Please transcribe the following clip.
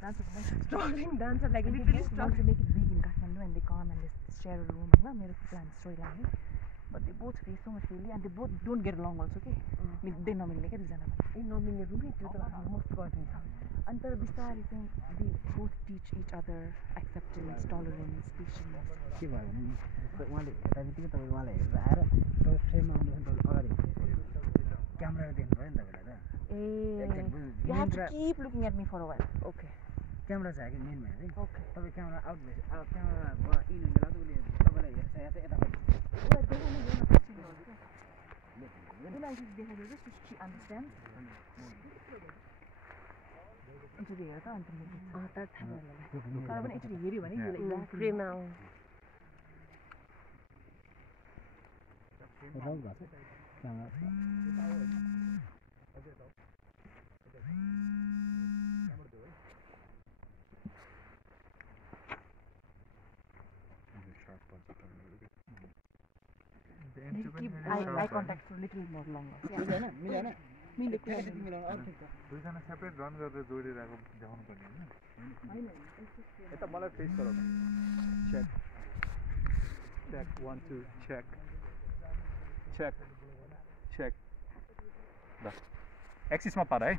dancer, struggling dancer, like and literally they want to struggling. make it big in Kathmandu, and they come and they share a room. मेरो plan storyline, but they both face so much failure, and they both don't get along also. Okay, they नमिल्ने क्या दुईजना पनि नमिल्ने room त्यो त मस्त गरिदिन्छ अनि तर बिस्तारै चाहिँ they both teach each other acceptance, tolerance, patience. के भयो भने नि उहाँले हेर्दा बित्तिकै तपाईँ उहाँलाई हेरेर आएर तपाईँ फ्रेममा आउनु अगाडि क्यामेराले देख्नु पऱ्यो नि तपाईँलाई त You have to keep looking at me for a while. Okay. Camera छ कि मेन भयो है Okay. तपाईँ क्यामेरा आउट भएपछि क्यामेराबाट इन हुने बेला त उसले तपाईँलाई हेर्छ या चाहिँ यतापट्टि उसलाई देखाइदियो just she understands. यसरी हेर त अन्त तर थाहा भएन तर पनि यसरी हेऱ्यो भने फ्रेममा रङ भएको छ camera keep eye contact for a little more longer. मिलेन दुईजना सेपरेट रन गरेर जोडिरहेको देखाउनु पर्ने होइन यता मलाई फेस गराउनु check check 1 2 check check check ल एक्सिसमा पार है